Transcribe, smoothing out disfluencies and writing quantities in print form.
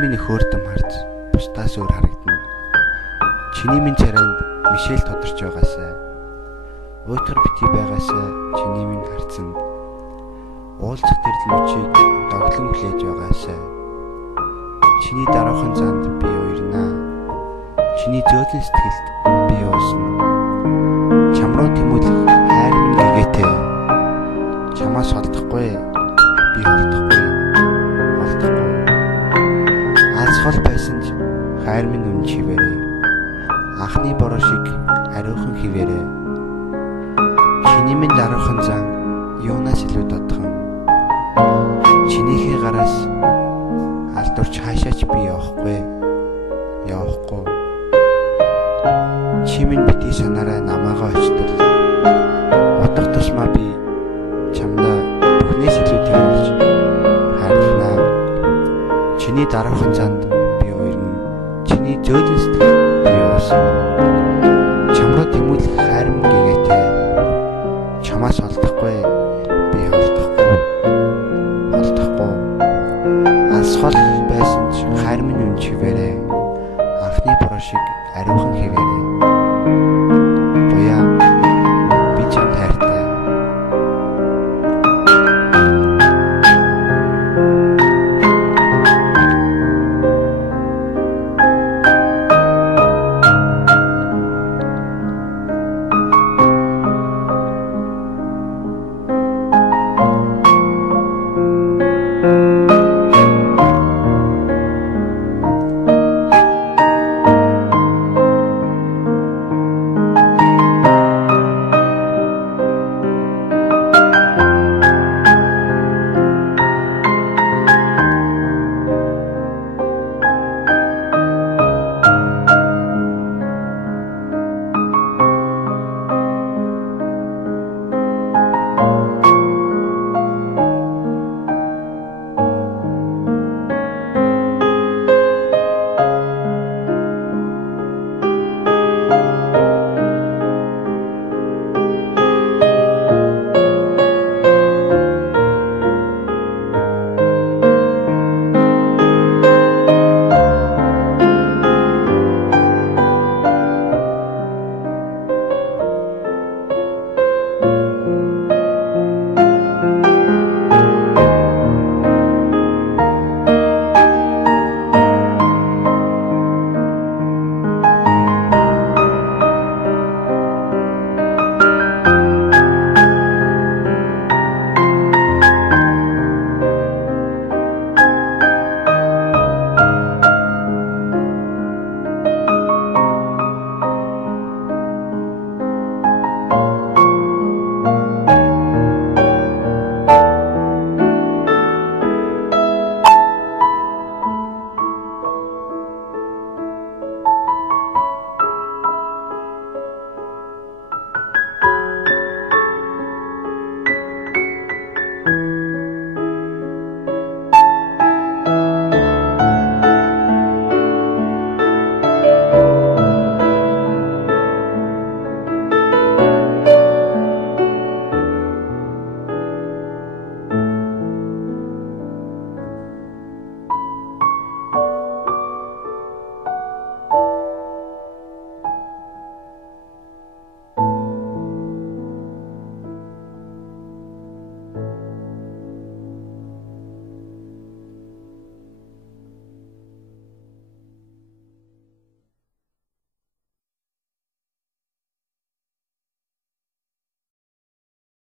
минь эх өөртөө харж бусдаас өөр харагдана. Чиний минь царайнд Мишель тодорч байгаасай. Уйтгар битгий байгаасай чиний минь харцанд. Уулзах тэрл мөчийг доглон хүлээж байгаасай. Чиний даруухан занд би уярнаа. Чиний зөөлөн сэтгэлд би уусна. Чам руу тэмүүлэх хайр минь гэгээтэй. Чамаас холдохгүй би холдохгүй. Алсгол байсан ч хайр минь үнэн чивээрээ. Анхны бороо шиг ариухан хിവэрээ. Чиний минь даруухан зан юунаас илүү додхон. Чинийхээ гараас алдурч хаашаач би явахгүй. Чи минь битгий санаарай намаагаа очтол. Утга тусмаа би чамдаа бүхнээс илүү тэмүүлж хайрлана. Чиний даруухан занд би уярна. Чиний зөөлөн сэтгэл би уусна. Чам руу тэмүүлэх хайр минь гэгээтэй. Чамаас олдохгүй би холдохгүй. Алсгол байсан ч хайр минь үнэн чивээрээ. Анхны бороо шиг ариухан